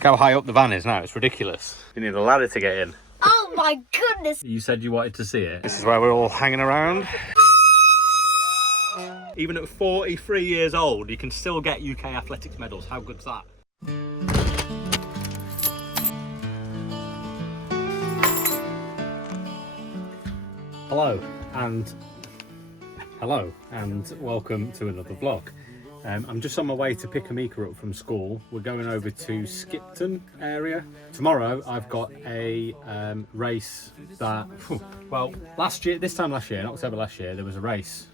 Look how high up the van is now, it's ridiculous. You need a ladder to get in. Oh my goodness! You said you wanted to see it. This is where we're all hanging around. Even at 43 years old, you can still get UK athletics medals. How good's that? Hello and welcome to another vlog. I'm just on my way to pick Amika up from school. We're going over to Skipton area. Tomorrow I've got a race that, well, this time last year, in October last year, there was a race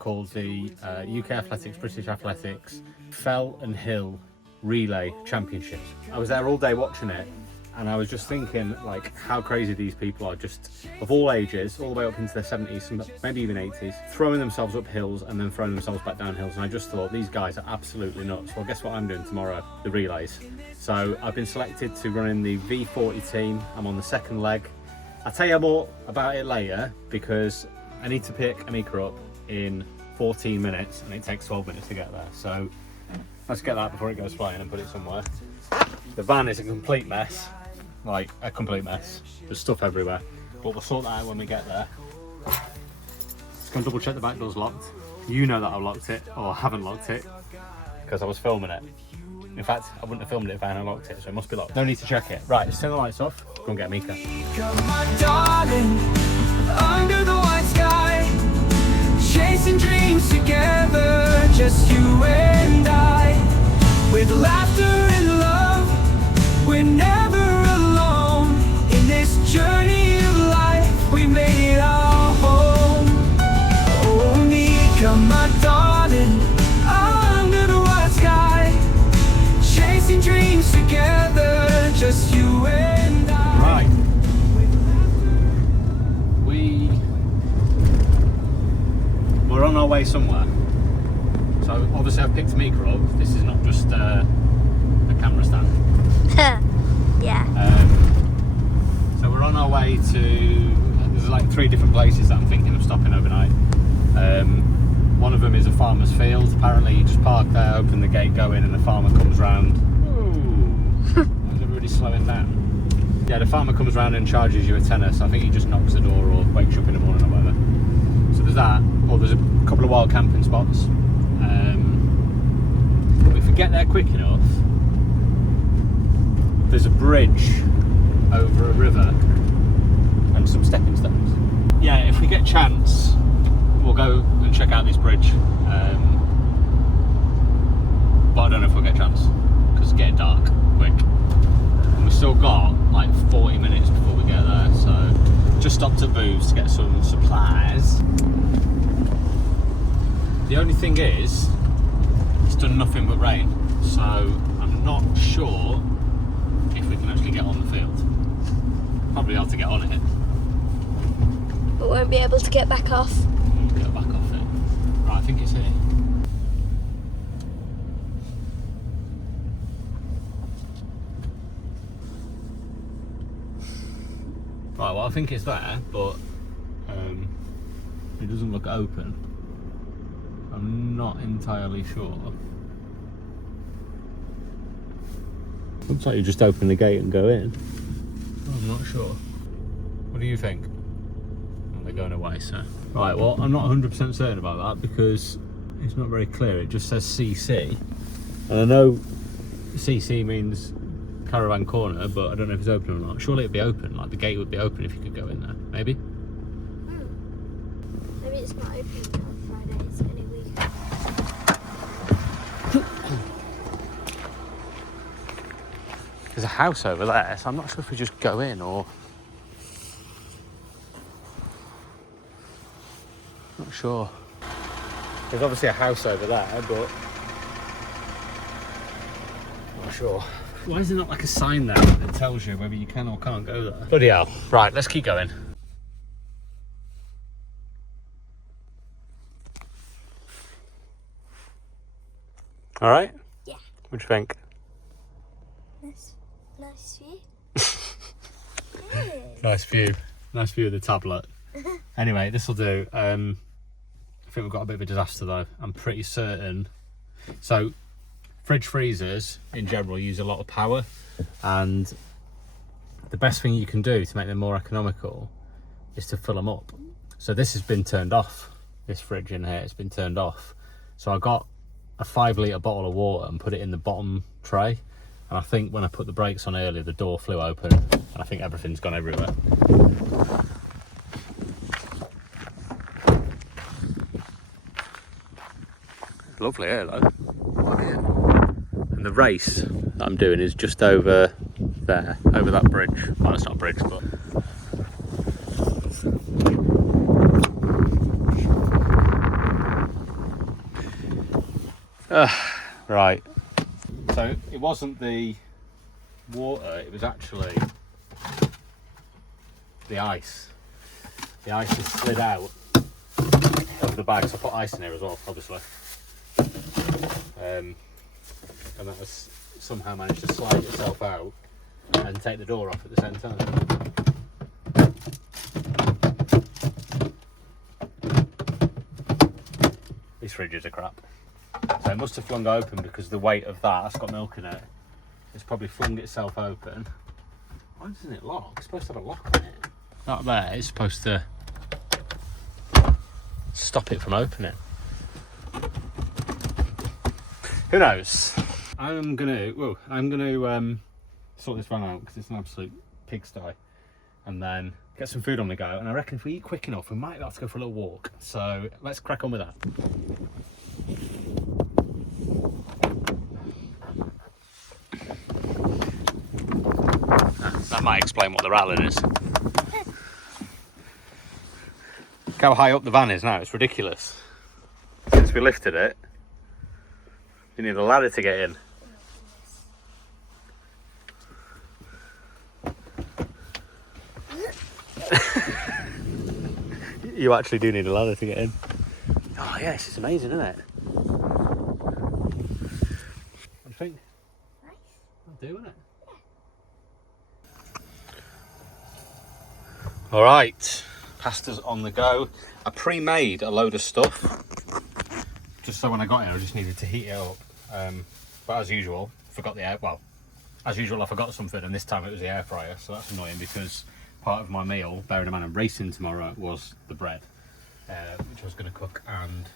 called the UK Athletics, British Athletics Fell and Hill Relay Championships. I was there all day watching it. And I was just thinking, like, how crazy these people are, just of all ages, all the way up into their 70s, maybe even 80s, throwing themselves up hills and then throwing themselves back down hills. And I just thought, these guys are absolutely nuts. Well, guess what I'm doing tomorrow? The relays. So I've been selected to run in the V40 team. I'm on the second leg. I'll tell you more about it later because I need to pick Amika up in 14 minutes and it takes 12 minutes to get there. So let's get that before it goes flying and put it somewhere. The van is a complete mess. Like a complete mess. There's stuff everywhere, but we'll sort that out when we get there. Just go and double check the back door's locked. You know that I've locked it, or haven't locked it, because I was filming it. In fact, I wouldn't have filmed it if I hadn't locked it, so it must be locked. No need to check it. Right, let's turn the lights off. Go and get Amika. My darling, under the white sky, chasing dreams together, just you and I, with laughter and love, we're never alone in this journey of life. We made it our home. Oh, Mika, my darling, under the white sky, chasing dreams together, just you and I. Right. We're on our way somewhere. So obviously I've picked Amika up. This is not just a camera stand. Yeah. So we're on our way to, there's like 3 different places that I'm thinking of stopping overnight. One of them is a farmer's field. Apparently you just park there, open the gate, go in and the farmer comes round. Ooh, why is everybody slowing down? Yeah, the farmer comes round and charges you a tenner, so I think he just knocks the door or wakes you up in the morning or whatever. So there's that, or there's a couple of wild camping spots. If we get there quick enough, there's a bridge over a river and some stepping stones. Yeah, if we get a chance, we'll go and check out this bridge. But I don't know if we'll get a chance because it's getting dark quick. And we've still got like 40 minutes before we get there, so just stopped at Booths to get some supplies. The only thing is, it's done nothing but rain, so I'm not sure if we can actually get on the field. Probably have to get on it. But won't be able to get back off. We'll get back off it. Right, I think it's here. Right, well I think it's there, but it doesn't look open. I'm not entirely sure. Looks like you just open the gate and go in. I'm not sure. What do you think? Oh, they're going away, so. Right, well, I'm not 100% certain about that because it's not very clear. It just says CC. And I know CC means caravan corner, but I don't know if it's open or not. Surely it'd be open, like the gate would be open if you could go in there. Maybe? Maybe it's not open on Fridays, any weekend. There's a house over there, so I'm not sure if we just go in or... Not sure. There's obviously a house over there, but... Not sure. Why is there not like a sign there that tells you whether you can or can't go there? Bloody hell. Right, let's keep going. Alright? Yeah. What do you think? Nice view. Nice view. Nice view of the tablet. Anyway, this will do. I think we've got a bit of a disaster though. I'm pretty certain. So fridge freezers in general use a lot of power, and the best thing you can do to make them more economical is to fill them up. So this has been turned off. This fridge in here has been turned off. So I got a 5 litre bottle of water and put it in the bottom tray. And I think when I put the brakes on earlier, the door flew open, and I think everything's gone everywhere. It's lovely here though. And the race that I'm doing is just over there, over that bridge. Well, it's not a bridge, but right. So it wasn't the water, it was actually the ice. The ice has slid out of the bag, so I put ice in here as well, obviously. And that has somehow managed to slide itself out and take the door off at the same time. These fridges are crap. So it must have flung open because the weight of that's got milk in it. It's probably flung itself open. Why doesn't it lock? It's supposed to have a lock on it. That there is supposed to stop it from opening. Who knows? I'm gonna sort this one out because it's an absolute pigsty, and then get some food on the go. And I reckon if we eat quick enough, we might have to go for a little walk. So let's crack on with that. That might explain what the rattling is. Look how high up the van is now, it's ridiculous. Since we lifted it, you need a ladder to get in. You actually do need a ladder to get in. Oh yeah, this is amazing, isn't it? What do you think? Nice. I'll do, isn't it? All right, pasta's on the go. I pre-made a load of stuff, just so when I got here I just needed to heat it up. But as usual, forgot the air. Well, as usual, I forgot something, and this time it was the air fryer. So that's annoying because part of my meal, bearing in mind I'm racing tomorrow, was the bread, which I was going to cook and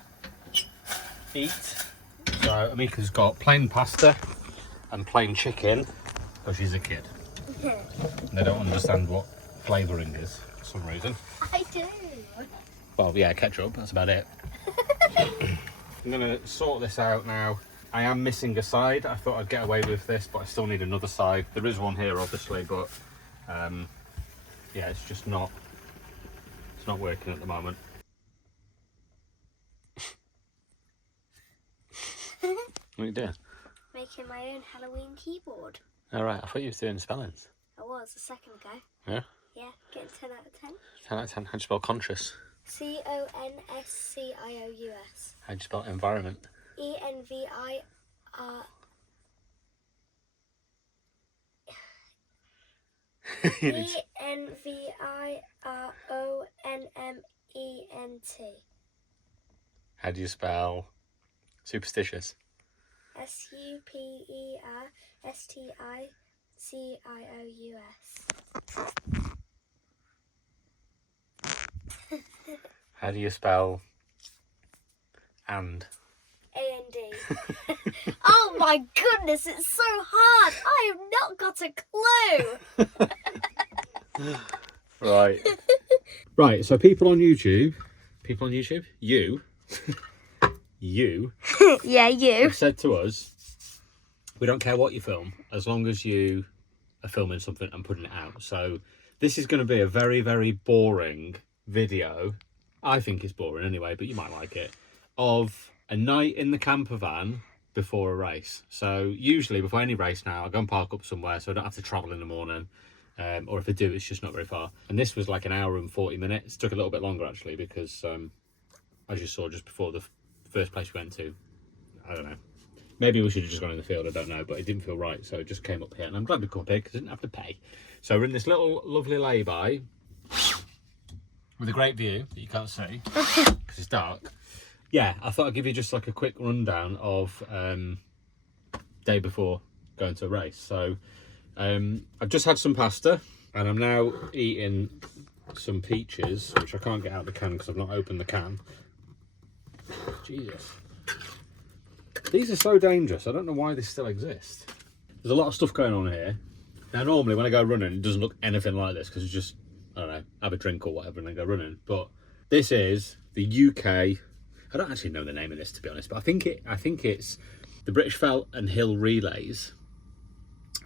eat. So Amika's got plain pasta and plain chicken because she's a kid. They don't understand what flavouring is for some reason. I do. Well, yeah, ketchup, that's about it. I'm going to sort this out now. I am missing a side. I thought I'd get away with this, but I still need another side. There is one here, obviously, but yeah, it's just not, it's not working at the moment. What are you doing? Making my own Halloween keyboard. Alright, I thought you were doing spellings. I was a second ago. Yeah? Yeah, getting 10 out of 10. 10 out of 10. How'd you spell conscious? CONSCIOUS. How'd you spell environment? ENVIR. ENVIRONMENT. How do you spell superstitious? SUPERSTICIOUS. How do you spell and? AND. Oh my goodness, it's so hard. I have not got a clue. Right. Right, so people on YouTube, you Yeah, you. have said to us, we don't care what you film, as long as you are filming something and putting it out. So this is going to be a very, very boring video. I think it's boring anyway, but you might like it. Of a night in the camper van before a race. So usually before any race now, I go and park up somewhere so I don't have to travel in the morning. Or if I do, it's just not very far. And this was like an hour and 40 minutes. It took a little bit longer actually because, as you saw just before the first place we went to, I don't know. Maybe we should have just gone in the field, I don't know, but it didn't feel right, so it just came up here. And I'm glad we come up here because I didn't have to pay. So we're in this little lovely lay-by with a great view that you can't see because it's dark. Yeah, I thought I'd give you just like a quick rundown of day before going to a race. So I've just had some pasta and I'm now eating some peaches, which I can't get out of the can because I've not opened the can. Jesus. These are so dangerous. I don't know why they still exist. There's a lot of stuff going on here. Now, normally when I go running, it doesn't look anything like this because it's just, I don't know, have a drink or whatever and then go running. But this is the UK. I don't actually know the name of this, to be honest, but I think it's the British Felt and Hill Relays,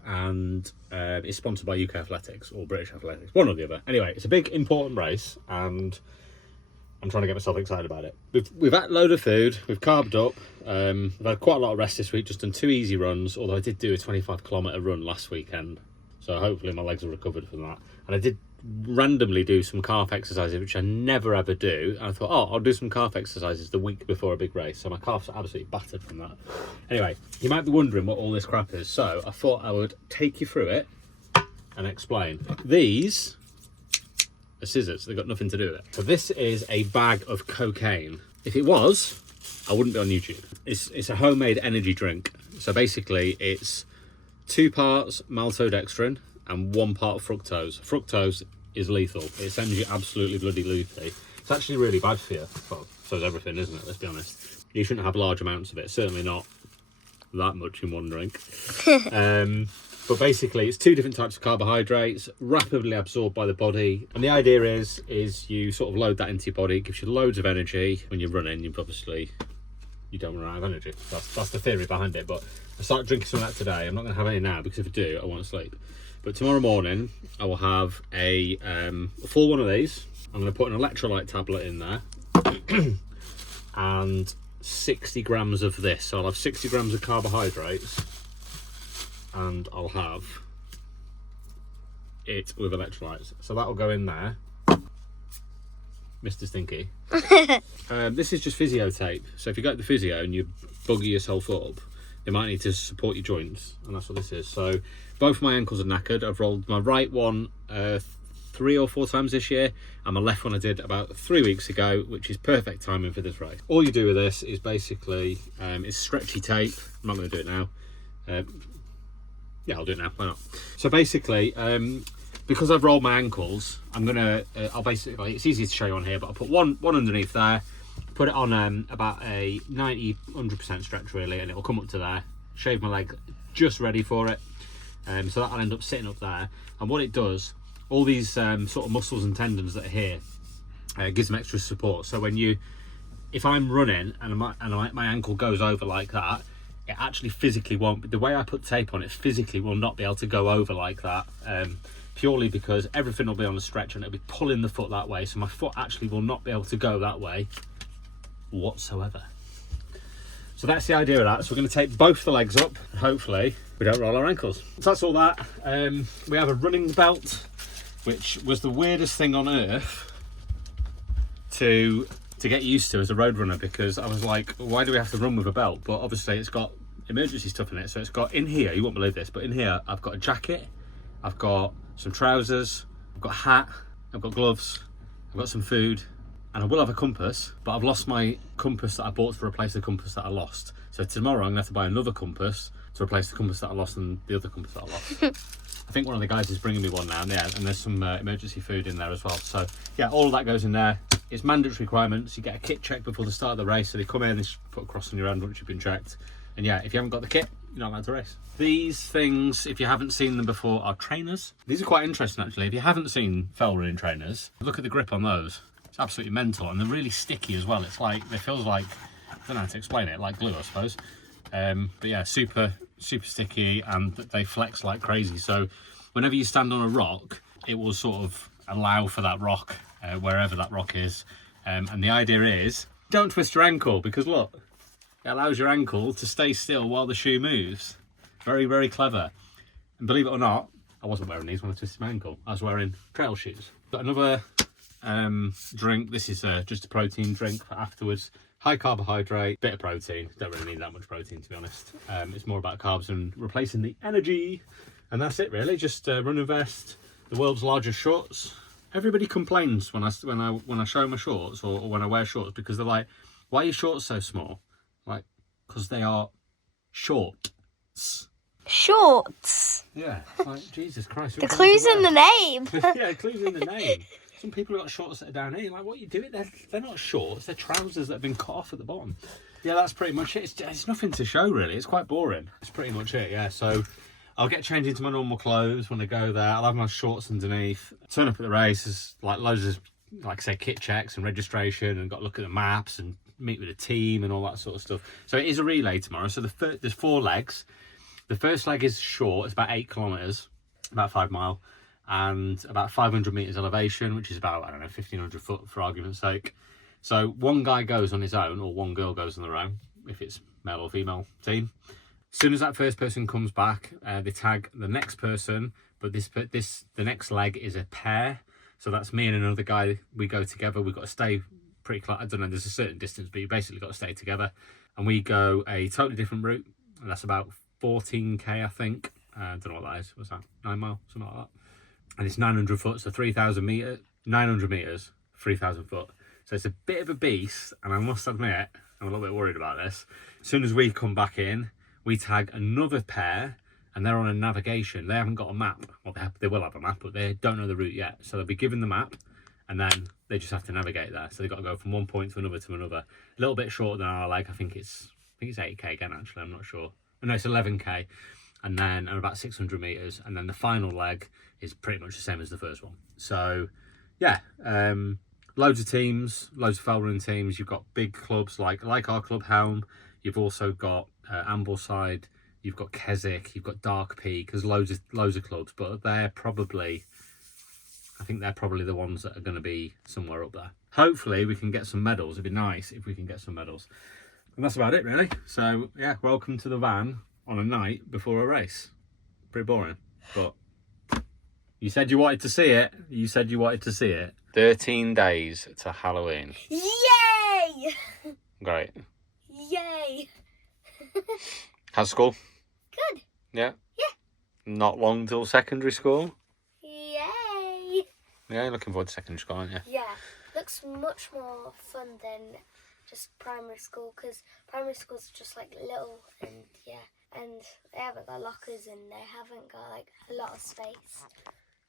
and it's sponsored by UK Athletics or British Athletics, one or the other. Anyway, it's a big important race, and I'm trying to get myself excited about it. We've had a load of food, we've carved up, we've had quite a lot of rest this week, just done 2 easy runs, although I did do a 25-kilometre run last weekend, so hopefully my legs are recovered from that. And I did randomly do some calf exercises, which I never ever do, and I thought, oh, I'll do some calf exercises the week before a big race, so my calves are absolutely battered from that. Anyway, you might be wondering what all this crap is, so I thought I would take you through it and explain. These are scissors, they've got nothing to do with it. So this is a bag of cocaine. If it was, I wouldn't be on YouTube. It's a homemade energy drink. So basically it's 2 parts maltodextrin and 1 part fructose. Fructose is lethal. It sends you absolutely bloody loopy. It's actually really bad for you. Well, so is everything, isn't it? Let's be honest. You shouldn't have large amounts of it. Certainly not that much in one drink. But basically, it's 2 different types of carbohydrates, rapidly absorbed by the body. And the idea is you sort of load that into your body. It gives you loads of energy. When you're running, you don't run out of energy. That's the theory behind it. But I started drinking some of that today. I'm not going to have any now because if I do, I won't sleep. But tomorrow morning, I will have a full one of these. I'm going to put an electrolyte tablet in there and 60 grams of this. So I'll have 60 grams of carbohydrates and I'll have it with electrolytes. So that'll go in there. Mr. Stinky. This is just physio tape. So if you go to the physio and you bugger yourself up, they might need to support your joints, and that's what this is. So both my ankles are knackered. I've rolled my right one 3 or 4 times this year, and my left one I did about 3 weeks ago, which is perfect timing for this race. All you do with this is basically it's stretchy tape. I'm not going to do it now. Yeah, I'll do it now. Why not? So basically, because I've rolled my ankles, I'll basically, it's easy to show you on here, but I'll put one underneath there, put it on about a 90-100% stretch really, and it'll come up to there, shave my leg just ready for it. So that'll end up sitting up there, and what it does, all these sort of muscles and tendons that are here, gives them extra support. So if I'm running and my ankle goes over like that, it actually physically won't, the way I put tape on it physically will not be able to go over like that, purely because everything will be on a stretch and it'll be pulling the foot that way, so my foot actually will not be able to go that way whatsoever. So that's the idea of that. So we're going to tape both the legs up and hopefully we don't roll our ankles. So that's all that. We have a running belt, which was the weirdest thing on earth to get used to as a road runner, because I was like, why do we have to run with a belt? But obviously it's got emergency stuff in it. So it's got, in here, you won't believe this, but in here I've got a jacket, I've got some trousers, I've got a hat, I've got gloves, I've got some food, and I will have a compass, but I've lost my compass that I bought to replace the compass that I lost. So tomorrow I'm going to have to buy another compass to replace the compass that I lost and the other compass that I lost. I think one of the guys is bringing me one now, and there's some emergency food in there as well. So yeah, all of that goes in there. It's mandatory requirements. You get a kit check before the start of the race, so they come in and they put a cross on your hand once you've been checked. And yeah, if you haven't got the kit, you're not allowed to race. These things, if you haven't seen them before, are trainers. These are quite interesting actually. If you haven't seen fell running trainers, look at the grip on those. It's absolutely mental, and they're really sticky as well. It's like, it feels like, I don't know how to explain it, like glue I suppose. But yeah, super sticky, and they flex like crazy. So whenever you stand on a rock, it will sort of allow for that rock, wherever that rock is. And the idea is, don't twist your ankle, because look, it allows your ankle to stay still while the shoe moves. Very, very clever. And believe it or not, I wasn't wearing these when I twisted my ankle. I was wearing trail shoes. Got another drink. This is just a protein drink for afterwards. High carbohydrate, bit of protein. Don't really need that much protein, to be honest. It's more about carbs and replacing the energy. And that's it really, just a running vest, the world's largest shorts. Everybody complains when I show my shorts or when I wear shorts, because they're like, why are your shorts so small? Like, because they are short. Shorts. Yeah, like Jesus Christ. The clue's in the name. Yeah, clue's in the name. Some people have got shorts that are down here. Like, what are you doing? They're not shorts. They're trousers that have been cut off at the bottom. Yeah, that's pretty much it. It's nothing to show, really. It's quite boring. It's pretty much it, yeah. So I'll get changed into my normal clothes when I go there. I'll have my shorts underneath. Turn up at the race. There's like loads of, like I say, kit checks and registration, and got to look at the maps and meet with the team and all that sort of stuff. So it is a relay tomorrow. So there's 4 legs. The first leg is short. It's about 8 kilometres, about 5 mile. And about 500 metres elevation, which is about, I don't know, 1,500 foot for argument's sake. So one guy goes on his own, or one girl goes on their own, if it's male or female team. As soon as that first person comes back, they tag the next person, but the next leg is a pair. So that's me and another guy. We go together. We've got to stay pretty close. I don't know, there's a certain distance, but you basically got to stay together. And we go a totally different route. And that's about 14k, I think. I don't know what that is. What's that? 9 mile? Something like that. And it's 900 foot, so 3,000 metres, 900 metres, 3,000 foot. So it's a bit of a beast, and I must admit, I'm a little bit worried about this. As soon as we come back in, we tag another pair, and they're on a navigation. They haven't got a map. Well, they will have a map, but they don't know the route yet. So they'll be given the map, and then they just have to navigate there. So they've got to go from one point to another. A little bit shorter than our leg. I think it's 8k again, actually. I'm not sure. No, it's 11k. And then about 600 metres. And then the final leg is pretty much the same as the first one. So, yeah, loads of teams, loads of fell run teams. You've got big clubs like our club, Helm. You've also got Ambleside. You've got Keswick. You've got Dark Peak. There's loads of clubs, but I think they're probably the ones that are going to be somewhere up there. Hopefully, we can get some medals. It'd be nice if we can get some medals. And that's about it, really. So, yeah, welcome to the van on a night before a race. Pretty boring, but you said you wanted to see it. 13 days to Halloween. Yay! Great. Yay! How's school? Good. Yeah? Yeah. Not long till secondary school? Yay! Yeah, you're looking forward to secondary school, aren't you? Yeah. Looks much more fun than just primary school, because primary school's just like little, and yeah, and they haven't got lockers and they haven't got like a lot of space.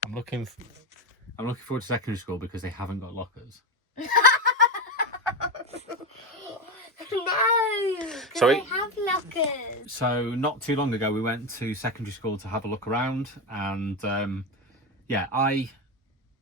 I'm looking forward to secondary school because they haven't got lockers. No, So they have lockers. So not too long ago we went to secondary school to have a look around, and yeah, I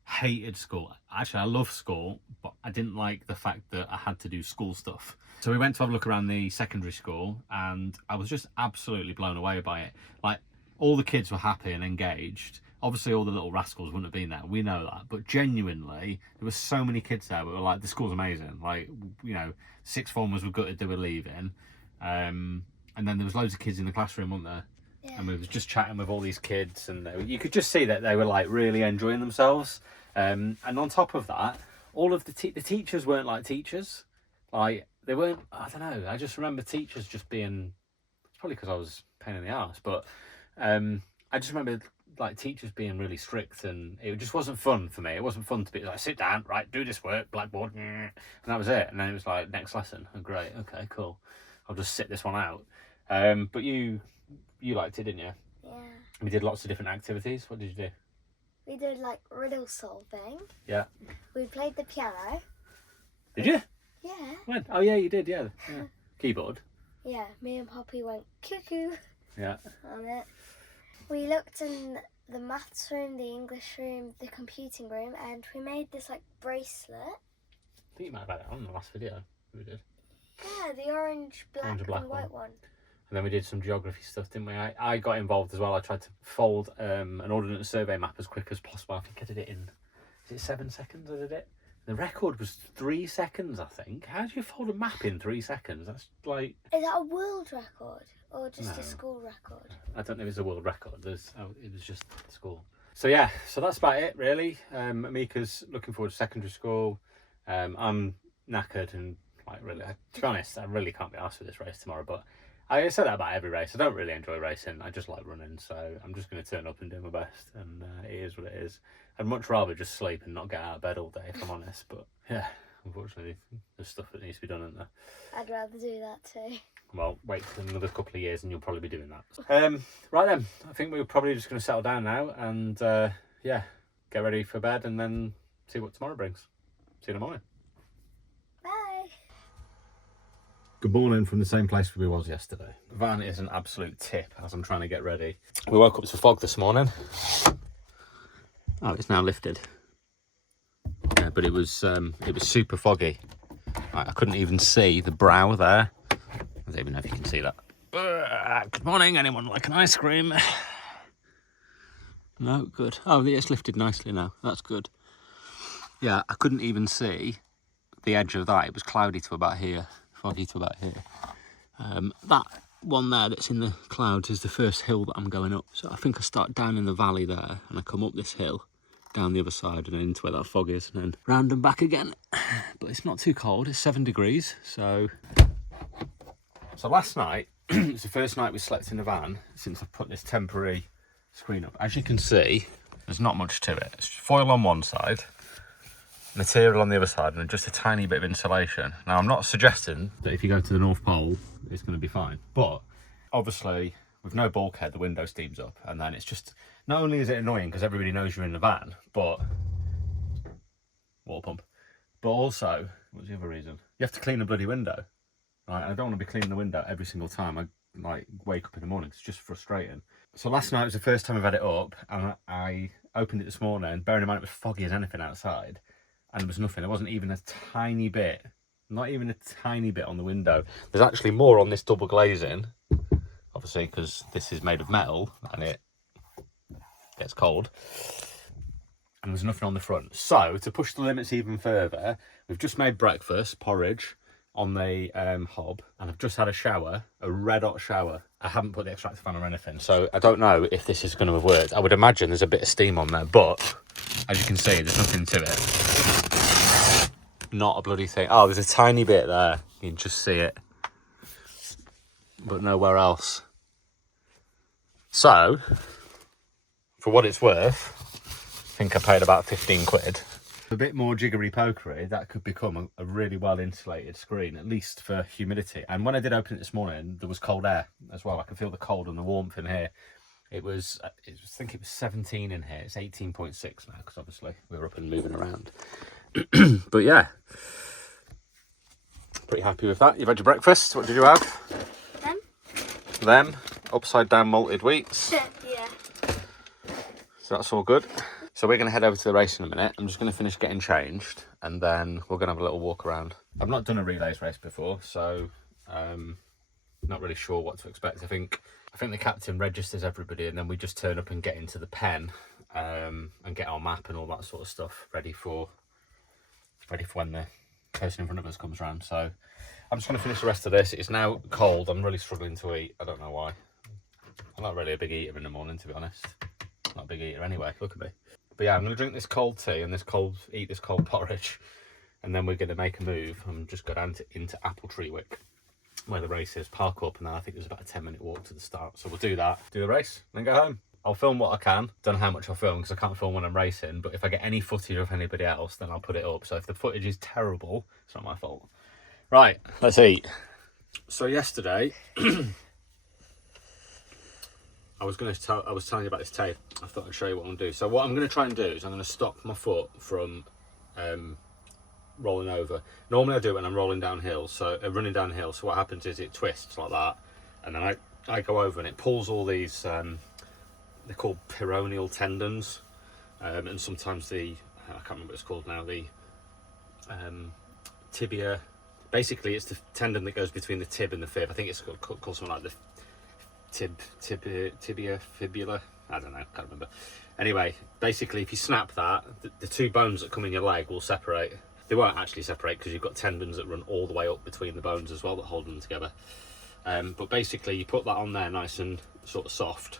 hated school. Actually, I love school, but I didn't like the fact that I had to do school stuff. So we went to have a look around the secondary school, and I was just absolutely blown away by it. Like, all the kids were happy and engaged. Obviously, all the little rascals wouldn't have been there. We know that. But genuinely, there were so many kids there that were like, the school's amazing. Like, you know, sixth formers were gutted they were leaving. And then there was loads of kids in the classroom, weren't there? Yeah. And we was just chatting with all these kids, and you could just see that they were like really enjoying themselves. And on top of that, all of the teachers weren't like teachers. Like, they weren't, I don't know, I just remember teachers just being, it's probably because I was a pain in the arse, but I just remember like teachers being really strict, and it just wasn't fun for me. It wasn't fun to be like, sit down, right, do this work, blackboard, and that was it. And then it was like, next lesson. Oh, great, okay, cool. I'll just sit this one out. But you liked it, didn't you? Yeah. We did lots of different activities. What did you do? We did like riddle solving. Yeah. We played the piano. Did you? Yeah. When? Oh yeah, you did, yeah. Keyboard. Yeah, me and Poppy went cuckoo. Yeah. On it. We looked in the maths room, the English room, the computing room, and we made this like bracelet. I think you might have had it on the last video. We did. Yeah, the orange, black and white one. And then we did some geography stuff, didn't we? I got involved as well. I tried to fold an ordnance survey map as quick as possible. I think I did it in, is it 7 seconds I did it? The record was 3 seconds, I think. How do you fold a map in 3 seconds? That's like... Is that a world record or just a school record? I don't know if it's a world record. It was just school. So yeah, so that's about it really. Mika's looking forward to secondary school. I'm knackered and like really, to be honest, I really can't be arsed for this race tomorrow, but I say that about every race. I don't really enjoy racing. I just like running, so I'm just going to turn up and do my best, and it is what it is. I'd much rather just sleep and not get out of bed all day, if I'm honest. But yeah, unfortunately. There's stuff that needs to be done, isn't there? I'd rather do that too. Well, wait for another couple of years and you'll probably be doing that. Right then, I think we're probably just going to settle down now and yeah, get ready for bed and then see what tomorrow brings. See you in the morning. Bye. Good morning from the same place we was yesterday. The van is an absolute tip as I'm trying to get ready. We woke up to fog this morning. Oh, it's now lifted. Yeah, but it was super foggy. I couldn't even see the brow there. I don't even know if you can see that. Good morning, anyone like an ice cream? No, good. Oh, it's lifted nicely now. That's good. Yeah, I couldn't even see the edge of that. It was cloudy to about here, foggy to about here. That one there that's in the clouds is the first hill that I'm going up. So I think I start down in the valley there and I come up this hill, down the other side and then into where that fog is and then round and back again. But it's not too cold, it's 7 degrees, so last night, it's the first night we slept in the van since I've put this temporary screen up. As you can see, there's not much to it. It's foil on one side, material on the other side, and just a tiny bit of insulation. Now, I'm not suggesting that if you go to the North Pole, it's going to be fine. But obviously, with no bulkhead, the window steams up. And then it's just, not only is it annoying because everybody knows you're in the van, but water pump. But also, what's the other reason? You have to clean the bloody window. Right, I don't want to be cleaning the window every single time I like wake up in the morning. It's just frustrating. So last night was the first time I've had it up, and I opened it this morning, bearing in mind it was foggy as anything outside, and there was nothing. There wasn't even a tiny bit, not even a tiny bit on the window. There's actually more on this double glazing, obviously, because this is made of metal and it gets cold. And there's nothing on the front. So to push the limits even further, we've just made breakfast, porridge, on the hob, and I've just had a shower, a red hot shower. I haven't put the extractor fan or anything, so I don't know if this is going to have worked. I would imagine there's a bit of steam on there, but as you can see, there's nothing to it. Not a bloody thing. Oh, there's a tiny bit there. You can just see it, but nowhere else. So, for what it's worth, I think I paid about 15 quid. A bit more jiggery pokery, that could become a really well insulated screen, at least for humidity. And when I did open it this morning, there was cold air as well. I could feel the cold and the warmth in here. I think it was 17 in here. It's 18.6 now, because obviously we're up and moving around. But yeah, pretty happy with that. You've had your breakfast. What did you have? Them upside down malted wheats. Yeah. So that's all good. So we're going to head over to the race in a minute. I'm just going to finish getting changed and then we're going to have a little walk around. I've not done a relays race before, so not really sure what to expect. I think the captain registers everybody and then we just turn up and get into the pen and get our map and all that sort of stuff ready for when the person in front of us comes around. So I'm just going to finish the rest of this. It's now cold. I'm really struggling to eat. I don't know why. I'm not really a big eater in the morning, to be honest. Not a big eater anyway. Look at me. But yeah, I'm going to drink this cold tea and eat this cold porridge, and then we're going to make a move and just go down into Appletreewick, where the race is, park up, and then I think there's about a 10-minute walk to the start. So we'll do that, do the race, then go home. I'll film what I can. Don't know how much I'll film because I can't film when I'm racing, but if I get any footage of anybody else, then I'll put it up. So if the footage is terrible, it's not my fault. Right, let's eat. So yesterday, I was telling you about this tape. I thought I'd show you what I'm going to do. So what I'm going to try and do is I'm going to stop my foot from rolling over. Normally I do it when I'm rolling downhill, running downhill. So what happens is it twists like that, and then I go over and it pulls all these, they're called peroneal tendons, and sometimes I can't remember what it's called now, the tibia. Basically it's the tendon that goes between the tib and the fib. I think it's called something like the tibia, fibula, I don't know, can't remember. Anyway, basically if you snap that, the two bones that come in your leg will separate. They won't actually separate because you've got tendons that run all the way up between the bones as well that hold them together. But basically you put that on there nice and sort of soft.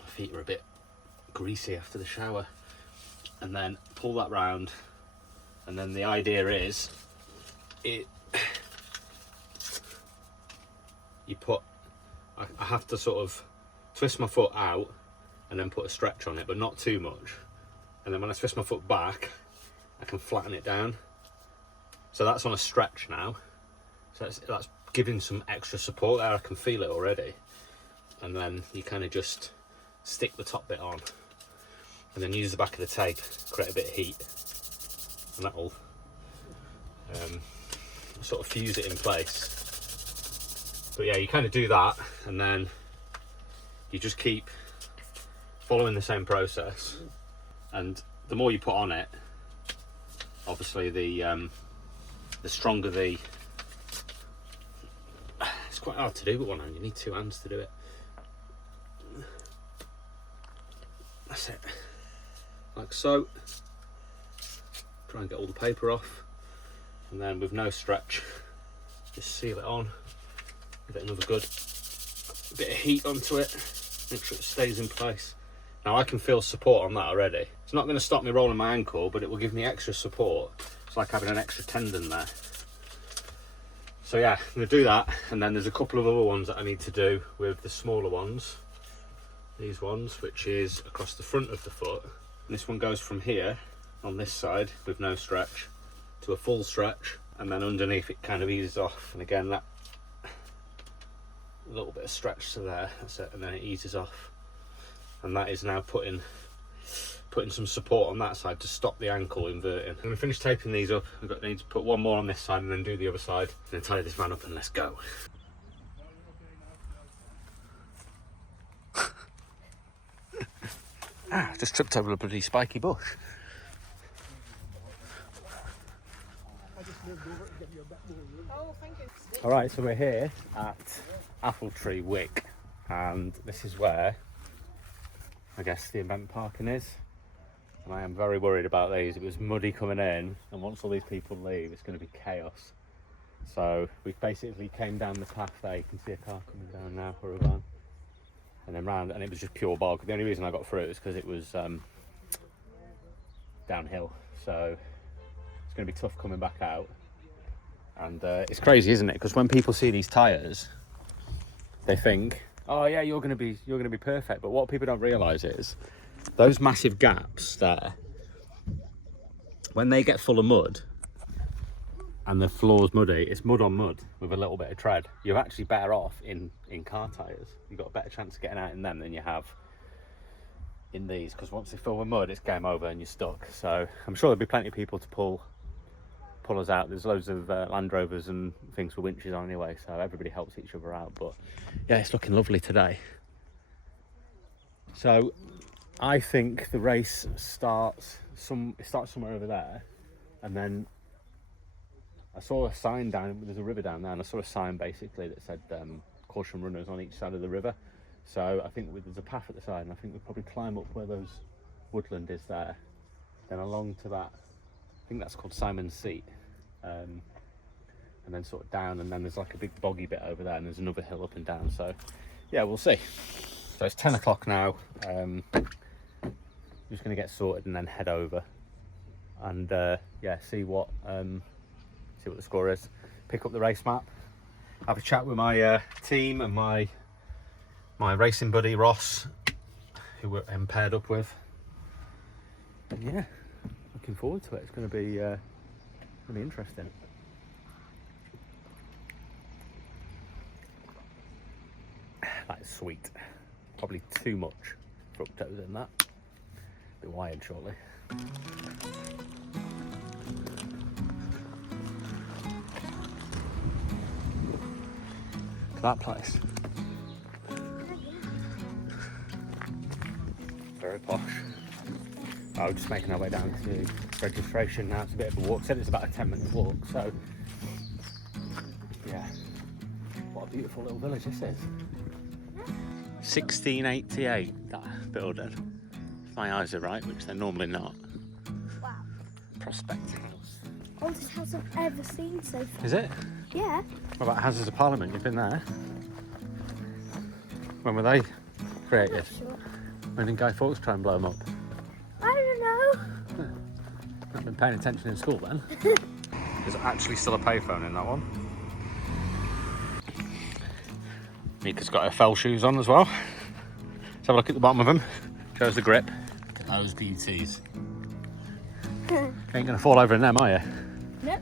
My feet are a bit greasy after the shower. And then pull that round, and then the idea is I have to sort of twist my foot out and then put a stretch on it, but not too much. And then when I twist my foot back, I can flatten it down So that's on a stretch now. So that's giving some extra support there. I can feel it already. And then you kind of just stick the top bit on, and then use the back of the tape, create a bit of heat, and that'll sort of fuse it in place. But yeah, you kind of do that, and then you just keep following the same process. And the more you put on it, obviously the stronger the. It's quite hard to do with one hand. You need two hands to do it. That's it, like so. Try and get all the paper off, and then with no stretch, just seal it on. Give it another good bit of heat onto it, make sure it stays in place. Now I can feel support on that already. It's not going to stop me rolling my ankle, but it will give me extra support. It's like having an extra tendon there. So yeah, I'm going to do that, and then there's a couple of other ones that I need to do with the smaller ones. These ones, which is across the front of the foot. And this one goes from here on this side with no stretch to a full stretch, and then underneath it kind of eases off, and again that a little bit of stretch to there, that's it, and then it eases off. And that is now putting some support on that side to stop the ankle inverting. I'm going to finish taping these up. I need to put one more on this side and then do the other side, and then tie this man up and let's go. Just tripped over a bloody spiky bush. Alright, so we're here at Apple Tree Wick, and this is where I guess the event parking is. And I am very worried about these. It was muddy coming in, and once all these people leave, it's going to be chaos. So we basically came down the path there. You can see a car coming down now for a van. And then round, and it was just pure bog. The only reason I got through it was because it was downhill, so it's going to be tough coming back out. And it's crazy, isn't it? Because when people see these tyres, they think, "Oh yeah, you're going to be perfect." But what people don't realise is those massive gaps there. When they get full of mud and the floor's muddy, it's mud on mud with a little bit of tread. You're actually better off in car tyres. You've got a better chance of getting out in them than you have in these, because once they fill with mud, it's game over and you're stuck. So I'm sure there'll be plenty of people to pull us out. There's loads of Land Rovers and things with winches on anyway, so everybody helps each other out. But yeah, it's looking lovely today. So I think the race starts somewhere over there, and then I saw a sign down, there's a river down there, and I saw a sign basically that said caution runners on each side of the river. So I think there's a path at the side, and I think we'll probably climb up where those woodland is there, then along to that, I think that's called Simon's Seat, and then sort of down, and then there's like a big boggy bit over there, and there's another hill up and down. So yeah, we'll see. So it's 10 o'clock now. I'm just going to get sorted and then head over and yeah, see what the score is, pick up the race map, have a chat with my team and my racing buddy Ross, who I'm paired up with. And yeah, looking forward to it. It's going to be interesting. That is sweet. Probably too much fructose in that. Be wired shortly. That place. Very posh. Oh, we're just making our way down to registration now. It's a bit of a walk. Said it's about a 10-minute walk, so yeah. What a beautiful little village this is. 1688, that building. If my eyes are right, which they're normally not. Wow. Prospecting. Oldest house I've ever seen so far. Is it? Yeah. What about Houses of Parliament? You've been there. When were they created? Sure. When did Guy Fawkes try and blow them up? I don't know. Not been paying attention in school then. There's actually still a payphone in that one. Mika's got her fell shoes on as well. Let's have a look at the bottom of them. Shows the grip. Those beauties. Ain't gonna fall over in them, are you? Nope.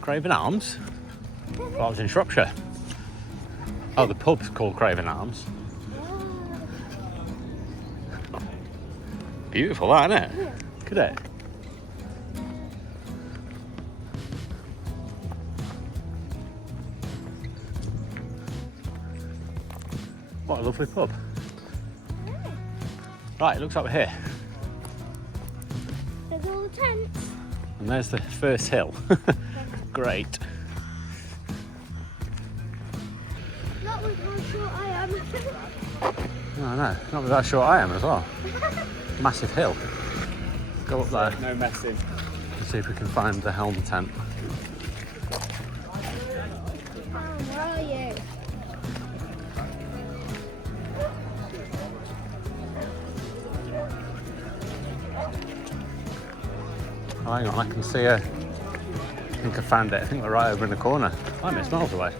Craven Arms? Well, I was in Shropshire. Oh, the pub's called Craven Arms. Beautiful, that, isn't it? Yeah. Look at it. What a lovely pub. Right, it looks like we're here. There's all the tents. And there's the first hill. Great. Not with how short I am. Oh, no, not with how short I am as well. Massive hill. Go up there. No messing. And see if we can find the helm tent. Where are you? Oh, hang on, I can see a... I think I found it. I think we're right over in the corner. I'm it's miles away.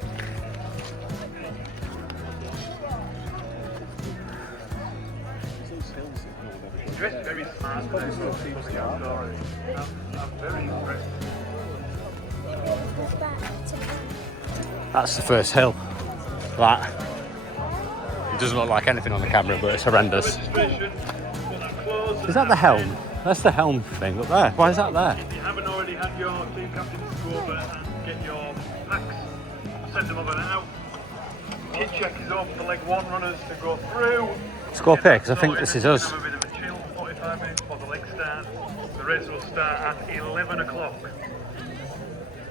Very smart. I'm very impressed. What's that? That's the first hill. That. It doesn't look like anything on the camera, but it's horrendous. Is that the helm? That's the helm thing up there. Why is that there? If you haven't already had your team captains go over and get your packs, send them over now. Kit check is open for leg 1 runners to go through. Let's go up here, because I think this is us. Have a bit of a chill, 45 minutes before the leg start. The race will start at 11 o'clock.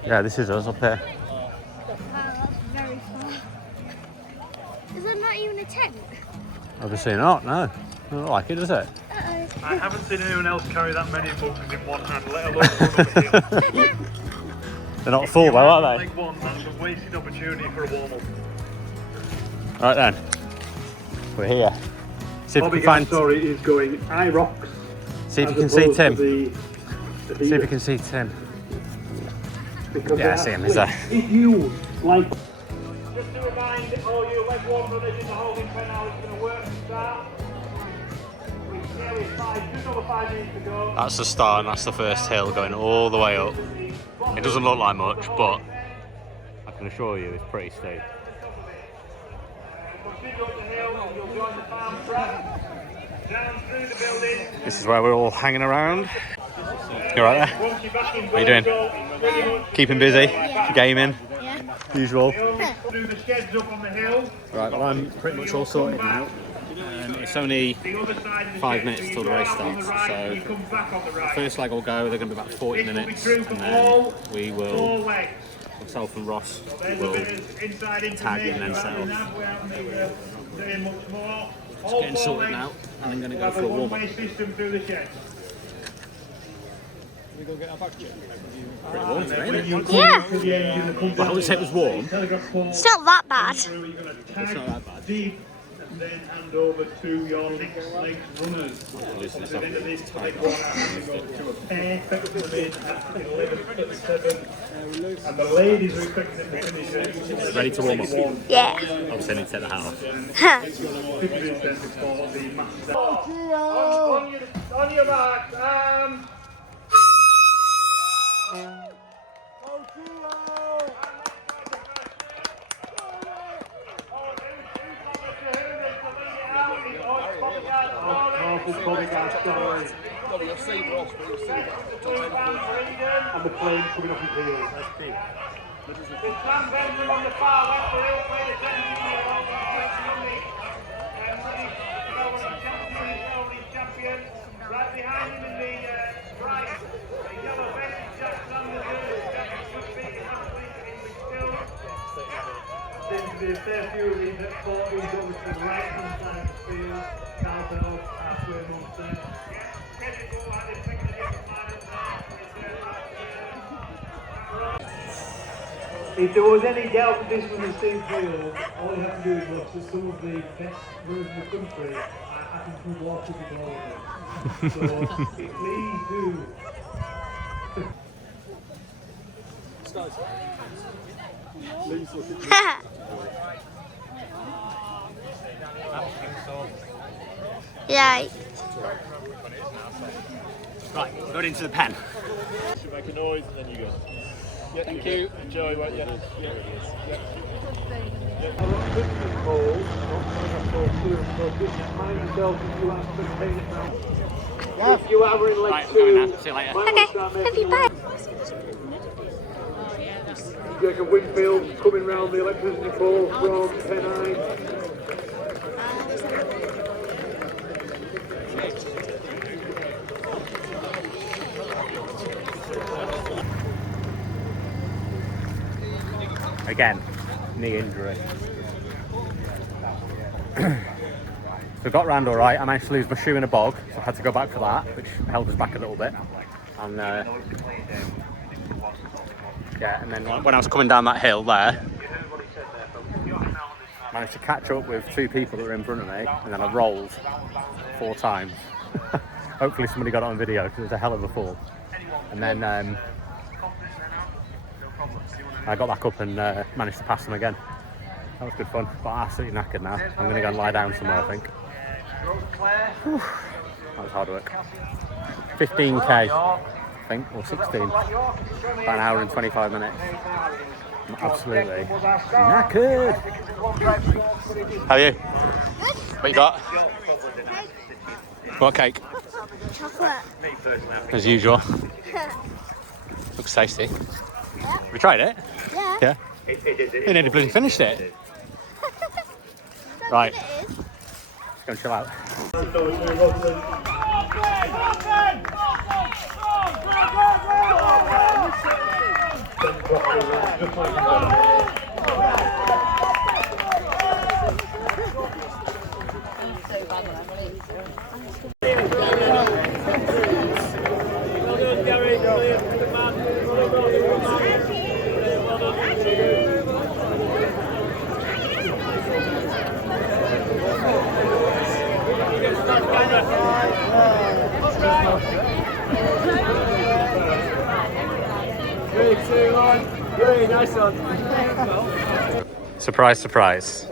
Yeah, this is us up here. Wow, that's very far. Is there not even a tent? Obviously not, no. Doesn't look like it, does it? Uh-oh. I haven't seen anyone else carry that many books in one hand, let alone run up a hill. They're not full though, are they? Leg 1, that's a wasted opportunity for a warm-up. Right then. We're here. See if we can find... Story is going IROX. See if you can see Tim. See if you can see Tim. Yeah, I see him, he's there. If you like... Just to remind all you leg 1 runners in the holding pen how it's going to work to start. Just over 5 minutes to go. That's the start and that's the first hill going all the way up. It doesn't look like much, but I can assure you it's pretty steep. Continue up the hill, you'll join the farm track. Down through the building. This is where we're all hanging around. You're right there. Once you're back in What are you doing? doing? Keeping busy, gaming, Yeah. usual. Through the sheds up on the hill. Right, well I'm pretty much all sorted now. It's only The other side of the 5 shed, minutes so till the you race go out on the starts, right, so you come back on the right. first leg will go, they're going to be about 40 minutes, and then we will, myself and Ross will tag and then set off. It's getting sorted now, and I'm going to go for a warm-up. System through the shed. Pretty warm today, isn't it? Yeah. Well, I would say it was warm. It's not that bad. It's not that bad. Deep, and then hand over to your next leg runners. Loosen this At up. the end of this It's leg tight. one, I'm going to go to a pair, effectively at 11:37. And the ladies are expecting them to finish at Ready to warm up. Yeah. Obviously I need to take the hat off. 50 minutes before the match. On your mark, and the plane coming off his heels. That's big. The Sam Benjamin on the far left, the real way to send you champion. Right behind him in the right, the yellow vest is Jack Sanders. Jack should be absolutely still. Seems to be a fair few of these at 40s over to the right hand side of the field. Carlton halfway amongst them. If there was any doubt that this was a steep field, all you have to do is watch some of the best runners in the country. I think you walk with all of them. So please do. Yeah. Right, going into the pen. You make a noise and then you go. Thank you. Enjoy, won't you? If you are in leg 2, See you later. Okay, love you, bye. Jacob Winfield coming round the electricity pole from Pennine. Again, knee injury. So got round all right. I managed to lose my shoe in a bog, so I had to go back for that, which held us back a little bit. And yeah, and then when I was coming down that hill there, managed to catch up with 2 people that were in front of me, and then I rolled 4 times. Hopefully somebody got it on video because it was a hell of a fall. And then I got back up and managed to pass them again. That was good fun, but I'm absolutely knackered now. I'm going to go and lie down somewhere, I think. Whew. That was hard work. 15k, I think, or 16. About an hour and 25 minutes. I'm absolutely knackered. How are you? What you got? What cake? Chocolate. As usual. Looks tasty. Have you tried it? Yeah. Yeah. You nearly bloody finished it. Right. Let's go and chill out. Surprise, surprise.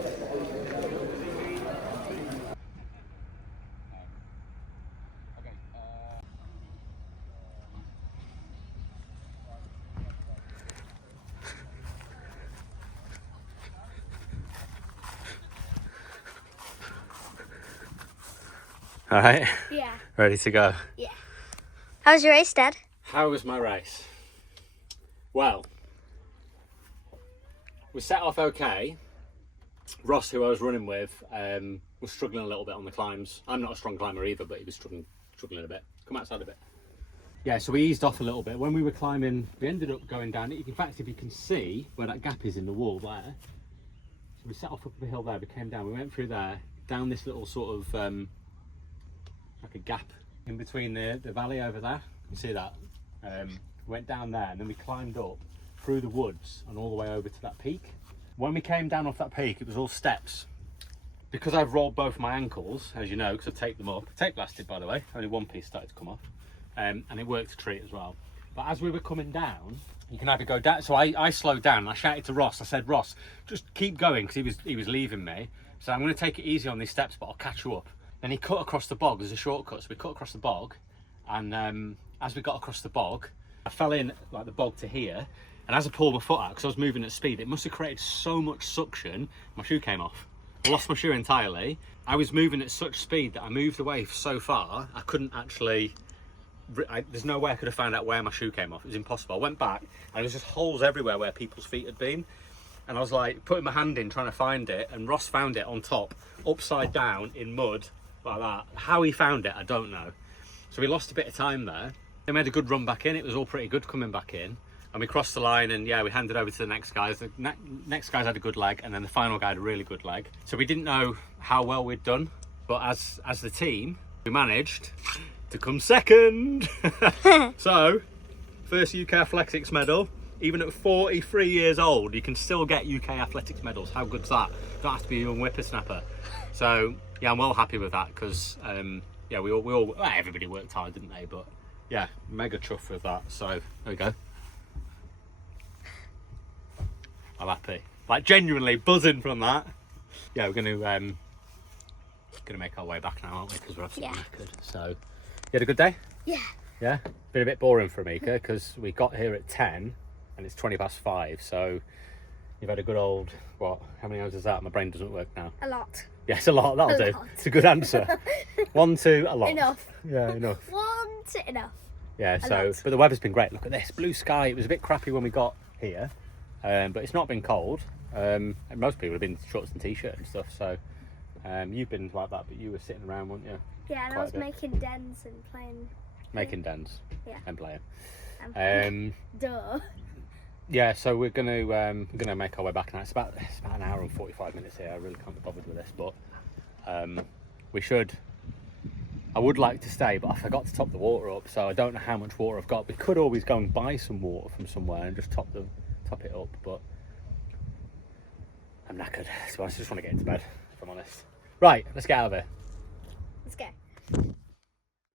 All right, Yeah. ready to go. Yeah. How was your race, Dad? How was my race? Well, we set off okay. Ross, who I was running with, was struggling a little bit on the climbs. I'm not a strong climber either, but he was struggling a bit. Come outside a bit. Yeah, so we eased off a little bit. When we were climbing, we ended up going down. In fact, if you can see where that gap is in the wall there. So we set off up the hill there, we came down, we went through there, down this little sort of, like a gap in between the valley over there. You can see that? Went down there and then we climbed up through the woods and all the way over to that peak. When we came down off that peak, it was all steps. Because I've rolled both my ankles, as you know, because I've taped them up. Tape lasted, by the way. Only one piece started to come off. And it worked a treat as well. But as we were coming down, you can either go down. So I slowed down and I shouted to Ross. I said, Ross, just keep going, because he was leaving me. So I'm going to take it easy on these steps, but I'll catch you up. Then he cut across the bog. There's a shortcut, so we cut across the bog. And as we got across the bog, I fell in like the bog to here. And as I pulled my foot out, because I was moving at speed, it must have created so much suction, my shoe came off. I lost my shoe entirely. I was moving at such speed that I moved away so far, I couldn't actually, there's no way I could have found out where my shoe came off. It was impossible. I went back and there was just holes everywhere where people's feet had been. And I was like putting my hand in trying to find it, and Ross found it on top, upside down in mud like that. How he found it, I don't know. So we lost a bit of time there. We made a good run back in. It was all pretty good coming back in. And we crossed the line and yeah, we handed over to the next guys. The next guys had a good leg, and then the final guy had a really good leg. So we didn't know how well we'd done, but as the team, we managed to come second. So, first UK Athletics medal. Even at 43 years old, you can still get UK Athletics medals. How good's that? Don't have to be a young whippersnapper. So yeah, I'm well happy with that, because yeah, we all well, everybody worked hard, didn't they? But yeah, mega chuffed with that. So there we go. I'm happy, like genuinely buzzing from that. Yeah, we're gonna make our way back now, aren't we? Because we're absolutely knackered. So you had a good day? Yeah. Yeah, been a bit boring for Amika because we got here at 10 and it's 5:20, so you've had a good old, what, how many hours is that? My brain doesn't work now. A lot. Yeah, it's a lot, that'll A do. lot. It's a good answer. 1, 2, a lot. Enough. Yeah, enough. 1 to enough. Yeah, so, lot. but the weather's been great. Look at this, blue sky. It was a bit crappy when we got here, but it's not been cold. And most people have been shorts and t-shirt and stuff, so you've been like that, but you were sitting around, weren't you? Yeah, and I Quite was a bit. making dens and playing. Making dens. Yeah. And playing. And playing. Duh. Yeah, so we're gonna make our way back now. It's about an hour and 45 minutes here. I really can't be bothered with this, but we should. I would like to stay, but I forgot to top the water up, so I don't know how much water I've got. We could always go and buy some water from somewhere and just top it up, but I'm knackered, so I just want to get into bed, if I'm honest. Right, let's get out of here. Let's go.